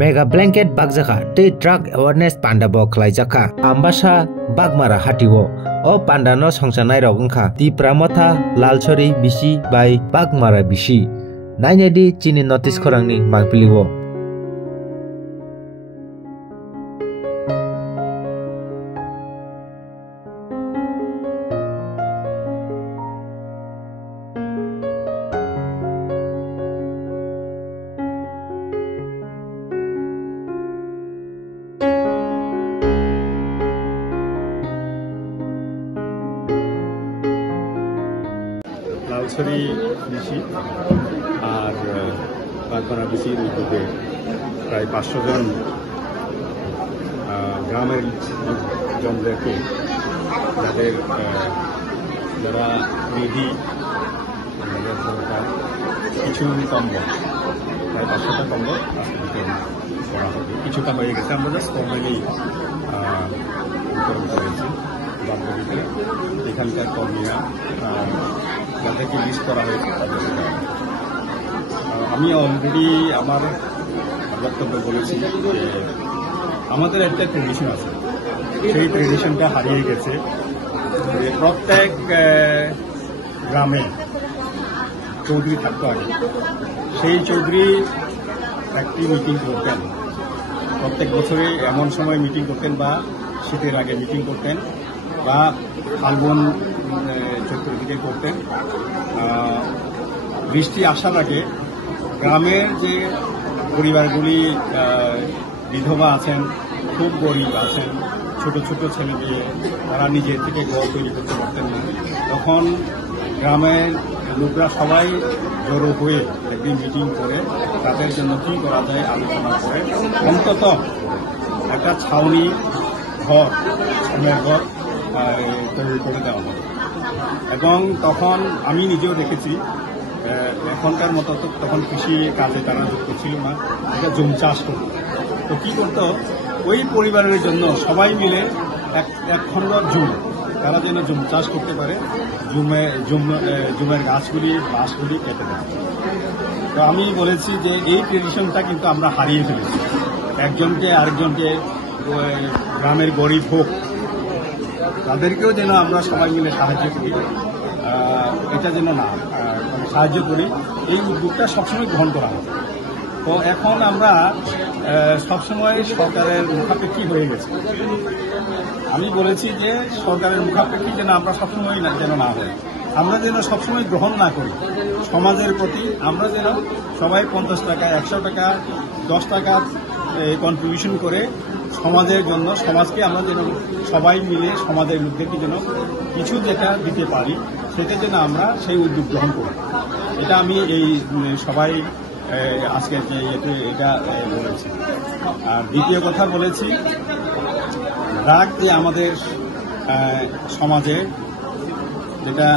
Mega blanket bagjaka tei drug awareness panda bo khlaijaka ambasa bagmara hatiwo o panda no songsanai rok wngkha tipramotha lalchori bisi bai bagmara bisi nainedi chini notice khorangni mangpiliwo. Lalchhari BC আর বাগমারা বিসির উদ্যোগে প্রায় 500 জন গ্রামের জনদেরকে যারা মেধি যাদের দরকার কিছু কম্বল প্রায় 500টা কম্বল আজকে বিতরণ করা হবে। কিছুটা হয়ে গেছে, আমরা জাস্ট ফর্মালি বিতরণ করেছি। বান্ধবীতে এখানকার কর্মীরা যাদেরকে লিস্ট করা হয়েছে তাদেরকে আমি অলরেডি আমার বক্তব্যে বলেছি যে আমাদের একটা ট্রেডিশন আছে, সেই ট্রেডিশনটা হারিয়ে গেছে। প্রত্যেক গ্রামে চৌধুরী থাকতো আগে, সেই চৌধুরী একটি মিটিং করতেন প্রত্যেক বছরে, এমন সময় মিটিং করতেন বা শীতের আগে মিটিং করতেন বা ফাল্গুন চৈত্র দিকে করতেন। বৃষ্টি আসার আগে গ্রামের যে পরিবারগুলি বিধবা আছেন, খুব গরিব আছেন, ছোট ছোট ছেলে মেয়ে, তারা নিজের থেকে ঘর তৈরি করতে পারতেন না, তখন গ্রামের লোকরা সবাই জড়ো হয়ে একদিন মিটিং করে তাদের জন্য কী করা যায় আলোচনা করে অন্তত একটা ছাউনি ঘর, ছাউনের ঘর তৈরি করে দেওয়া হয়। এবং তখন আমি নিজেও দেখেছি, এখনকার মতো তো তখন কৃষি কাজে তারা যুক্ত ছিল না, এটা জুম চাষ করত। তো কী করতো, ওই পরিবারের জন্য সবাই মিলে এক খণ্ড জুম, তারা যেন জুম চাষ করতে পারে, জুমের গাছগুলি বাঁশগুলি কেটে দেয়। তো আমি বলেছি যে এই ট্রেডিশনটা কিন্তু আমরা হারিয়ে ফেলেছি। একজনকে আরেকজনকে, গ্রামের গরিব হোক তাদেরকেও যেন আমরা সবাই মিলে সাহায্য করি, এটা যেন না সাহায্য করি, এই উদ্যোগটা সবসময় গ্রহণ করা হয়। তো এখন আমরা সবসময় সরকারের মুখাপেক্ষী হয়ে গেছি। আমি বলেছি যে সরকারের মুখাপেক্ষী যেন আমরা সবসময় যেন না হই, আমরা যেন সবসময় গ্রহণ না করি সমাজের প্রতি। আমরা যেন সবাই 50 টাকা, 100 টাকা, 10 টাকা কন্ট্রিবিউশন করে সমাজের জন্য, সমাজকে আমরা যেন সবাই মিলে সমাজের লোকদেরকে যেন কিছু যেটা দিতে পারি, সেটা যেন আমরা সেই উদ্যোগ গ্রহণ করি। এটা আমি এই সবাই আজকে যে এটা বলেছি। আর দ্বিতীয় কথা বলেছি, ড্রাগ যে আমাদের সমাজে যেটা